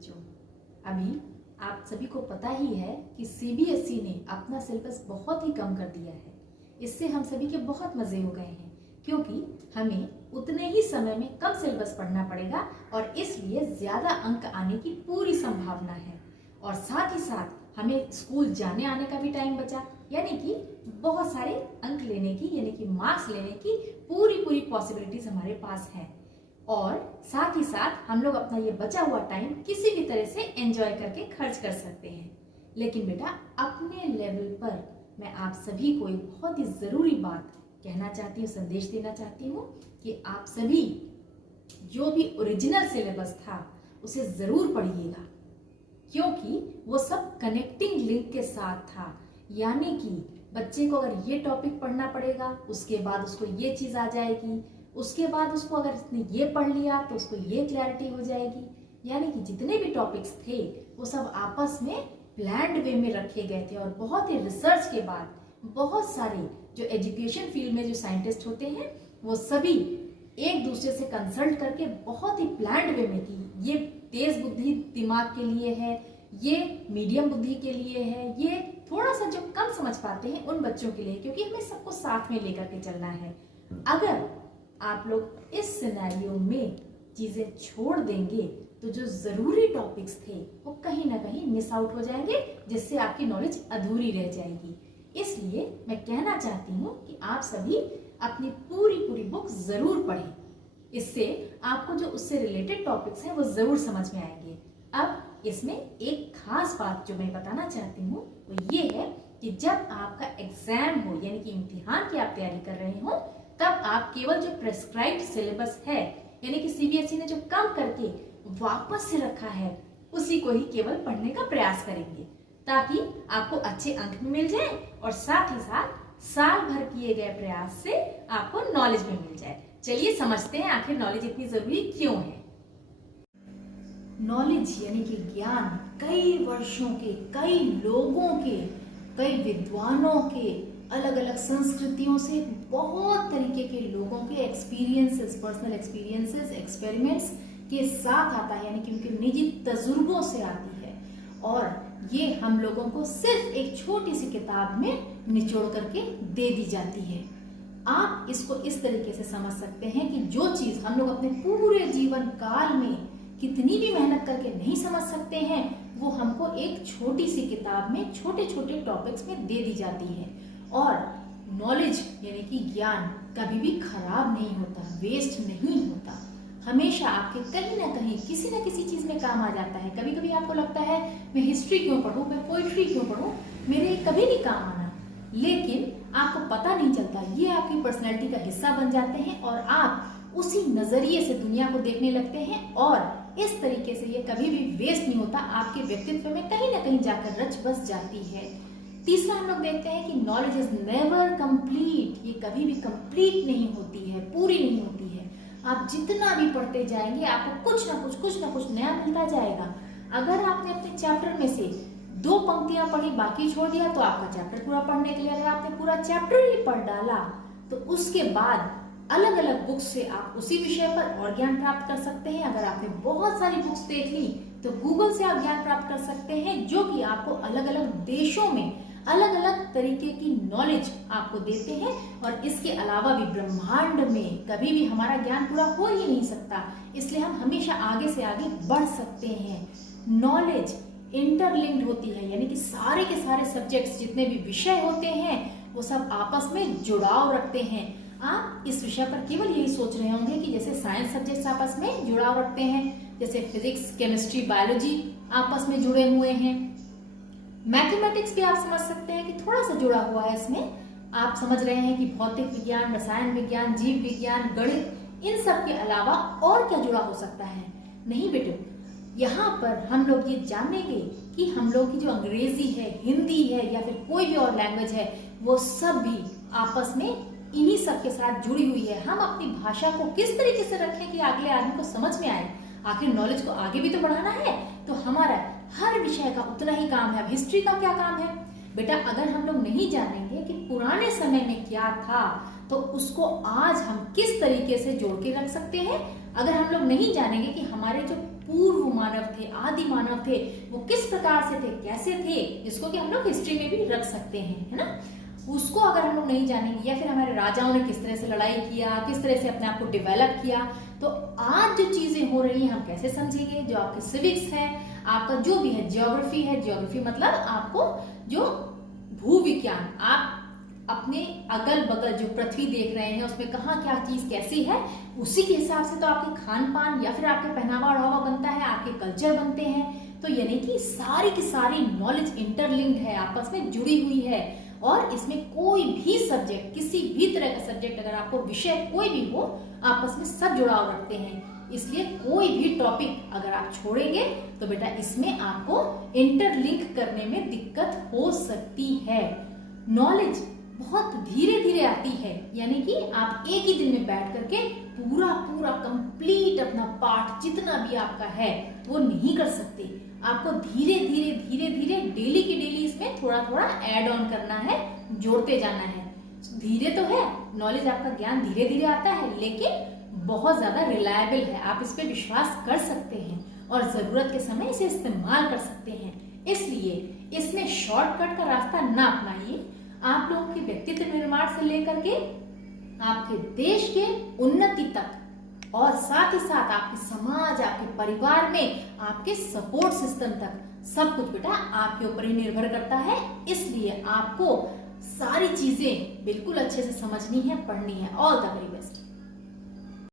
बच्चों, अभी आप सभी को पता ही है कि सीबीएसई ने अपना सिलेबस बहुत ही कम कर दिया है। इससे हम सभी के बहुत मजे हो गए हैं, क्योंकि हमें उतने ही समय में कम सिलेबस पढ़ना पड़ेगा और इसलिए ज्यादा अंक आने की पूरी संभावना है। और साथ ही साथ हमें स्कूल जाने आने का भी टाइम बचा, यानी कि बहुत सारे अंक लेने की, यानी कि मार्क्स लेने की पूरी पॉसिबिलिटीज हमारे पास है। और साथ ही साथ हम लोग अपना ये बचा हुआ टाइम किसी भी तरह से एंजॉय करके खर्च कर सकते हैं। लेकिन बेटा, अपने लेवल पर मैं आप सभी को एक बहुत ही जरूरी बात कहना चाहती हूँ, संदेश देना चाहती हूँ कि आप सभी जो भी ओरिजिनल सिलेबस था उसे जरूर पढ़िएगा, क्योंकि वो सब कनेक्टिंग लिंक के साथ था। यानी कि बच्चे को अगर ये टॉपिक पढ़ना पड़ेगा, उसके बाद उसको ये चीज आ जाएगी, उसके बाद उसको अगर इसने ये पढ़ लिया तो उसको ये क्लैरिटी हो जाएगी। यानी कि जितने भी टॉपिक्स थे वो सब आपस में प्लान्ड वे में रखे गए थे। और बहुत ही रिसर्च के बाद बहुत सारे जो एजुकेशन फील्ड में जो साइंटिस्ट होते हैं वो सभी एक दूसरे से कंसल्ट करके बहुत ही प्लान्ड वे में कि ये तेज बुद्धि दिमाग के लिए है, ये मीडियम बुद्धि के लिए है, ये थोड़ा सा जो कम समझ पाते हैं उन बच्चों के लिए, क्योंकि हमें सबको साथ में लेकर के चलना है। अगर आप लोग इस सिनेरियो में चीजें छोड़ देंगे तो जो जरूरी टॉपिक्स थे वो कहीं ना कहीं मिस आउट हो जाएंगे, जिससे आपकी नॉलेज अधूरी रह जाएगी। इसलिए मैं कहना चाहती हूँ कि आप सभी अपनी पूरी बुक जरूर पढ़ें। इससे आपको जो उससे रिलेटेड टॉपिक्स हैं वो जरूर समझ में आएंगे। अब इसमें एक खास बात जो मैं बताना चाहती हूँ वो ये है कि जब आपका एग्जाम हो, यानी कि इम्तिहान की आप तैयारी कर रहे हो, तब आप केवल जो प्रेस्क्राइब्ड सिलेबस है, यानी कि सीबीएसई ने जो कम करके वापस से रखा है, उसी को ही केवल पढ़ने का प्रयास करेंगे, ताकि आपको अच्छे अंक भी मिल जाए और साथ ही साथ साल भर किए गए प्रयास से आपको नॉलेज भी मिल जाए। चलिए समझते हैं आखिर नॉलेज इतनी जरूरी क्यों है। नॉलेज यानी कि ज्ञान कई वर्षों के, कई लोगों के, कई विद्वानों के, अलग अलग संस्कृतियों से बहुत तरीके के लोगों के एक्सपीरियंसेस, पर्सनल एक्सपीरियंसेस, एक्सपेरिमेंट्स के साथ आता है, यानी कि उनके निजी तजुर्बों से आती है। और ये हम लोगों को सिर्फ एक छोटी सी किताब में निचोड़ करके दे दी जाती है। आप इसको इस तरीके से समझ सकते हैं कि जो चीज हम लोग अपने पूरे जीवन काल में कितनी भी मेहनत करके नहीं समझ सकते हैं, वो हमको एक छोटी सी किताब में छोटे छोटे टॉपिक्स में दे दी जाती है। और नॉलेज यानी कि ज्ञान कभी भी खराब नहीं होता, वेस्ट नहीं होता, हमेशा आपके कहीं ना कहीं किसी न किसी चीज में काम आ जाता है। कभी कभी आपको लगता है मैं हिस्ट्री क्यों पढूं, मैं पोइट्री क्यों पढूं, मेरे कभी नहीं काम आना, लेकिन आपको पता नहीं चलता, ये आपकी पर्सनैलिटी का हिस्सा बन जाते हैं और आप उसी नजरिए से दुनिया को देखने लगते हैं। और इस तरीके से ये कभी भी वेस्ट नहीं होता, आपके व्यक्तित्व में कहीं ना कहीं जाकर रच बस जाती है। तीसरा हम लोग देखते हैं कि नॉलेज इज नेवर कंप्लीट, ये कभी भी कंप्लीट नहीं होती है, पूरी नहीं होती है। आप जितना भी पढ़ते जाएंगे आपको कुछ ना कुछ नया मिलता जाएगा। अगर आपने अपने चैप्टर में से 2 पंक्तियां पढ़ी, बाकी छोड़ दिया, तो आपका चैप्टर पूरा पढ़ने के लिए, अगर आपने पूरा चैप्टर ही पढ़ डाला तो उसके बाद अलग अलग बुक्स से आप उसी विषय पर और ज्ञान प्राप्त कर सकते हैं। अगर आपने बहुत सारी बुक्स देख ली तो गूगल से आप ज्ञान प्राप्त कर सकते हैं, जो कि आपको अलग अलग देशों में अलग अलग तरीके की नॉलेज आपको देते हैं। और इसके अलावा भी ब्रह्मांड में कभी भी हमारा ज्ञान पूरा हो ही नहीं सकता, इसलिए हम हमेशा आगे से आगे बढ़ सकते हैं। नॉलेज इंटरलिंक्ड होती है, यानी कि सारे के सारे सब्जेक्ट्स जितने भी विषय होते हैं वो सब आपस में जुड़ाव रखते हैं। आप इस विषय पर केवल यही सोच रहे होंगे कि जैसे साइंस सब्जेक्ट्स आपस में जुड़ाव रखते हैं, जैसे फिजिक्स, केमिस्ट्री, बायोलॉजी आपस में जुड़े हुए हैं। मैथमेटिक्स भी आप समझ सकते हैं कि थोड़ा सा जुड़ा हुआ है इसमें। आप समझ रहे हैं कि भौतिक विज्ञान, रसायन विज्ञान, जीव विज्ञान, गणित, इन सब के अलावा और क्या जुड़ा हो सकता है? नहीं बेटे, यहाँ पर हम लोग ये जानेंगे कि हम लोग की जो अंग्रेजी है, हिंदी है या फिर कोई भी और लैंग्वेज है, वो सब भी आपस में इन्हीं सब के साथ जुड़ी हुई है। हम अपनी भाषा को किस तरीके से रखें कि अगले आदमी को समझ में आए, आखिर नॉलेज को आगे भी तो बढ़ाना है, तो हमारा हर विषय का उतना ही काम है। अब हिस्ट्री का क्या काम है बेटा? अगर हम लोग नहीं जानेंगे कि पुराने समय में क्या था, तो उसको आज हम किस तरीके से जोड़ के रख सकते हैं। अगर हम लोग नहीं जानेंगे कि हमारे जो पूर्व मानव थे, आदि मानव थे, वो किस प्रकार से थे, कैसे थे, जिसको कि हम लोग हिस्ट्री में भी रख सकते हैं, है ना। उसको अगर हम लोग नहीं जानेंगे, या फिर हमारे राजाओं ने किस तरह से लड़ाई किया, किस तरह से अपने आप को डेवलप किया, तो आज जो चीजें हो रही हैं हम कैसे समझेंगे। जो आपके सिविक्स है, आपका जो भी है, ज्योग्राफी है, ज्योग्राफी मतलब आपको जो भूविज्ञान, आप अपने अगल बगल जो पृथ्वी देख रहे हैं उसमें कहाँ क्या चीज कैसी है, उसी के हिसाब से तो आपके खान पान या फिर आपके पहनावा ओढ़ावा बनता है, आपके कल्चर बनते हैं। तो यानी कि सारी की सारी नॉलेज इंटरलिंक्ड है, आपस में जुड़ी हुई है, और इसमें कोई भी सब्जेक्ट, किसी भी तरह का सब्जेक्ट, अगर आपको विषय कोई भी हो, आपस में सब जुड़ाव रखते हैं। इसलिए कोई भी टॉपिक अगर आप छोड़ेंगे तो बेटा इसमें आपको इंटरलिंक करने में दिक्कत हो सकती है। नॉलेज बहुत धीरे धीरे आती है, यानी कि आप एक ही दिन में बैठ करके पूरा पूरा कंप्लीट अपना पाठ जितना भी आपका है वो नहीं कर सकते। आपको धीरे धीरे धीरे धीरे डेली की डेली इसमें थोड़ा थोड़ा ऐड ऑन करना है, जोड़ते जाना है। धीरे तो है, नॉलेज आपका ज्ञान धीरे धीरे आता है, लेकिन बहुत ज्यादा रिलायबल है, आप इस पे विश्वास कर सकते हैं और जरूरत के समय इसे इस्तेमाल कर सकते हैं। इसलिए इसमें शॉर्टकट का रास्ता ना अपनाइए। आप लोगों के व्यक्तित्व निर्माण से लेकर के आपके देश के उन्नति तक, और साथ ही साथ आपके समाज, आपके परिवार में आपके सपोर्ट सिस्टम तक, सब कुछ बेटा आपके ऊपर ही निर्भर करता है। इसलिए आपको सारी चीजें बिल्कुल अच्छे से समझनी है, पढ़नी है। All the very best.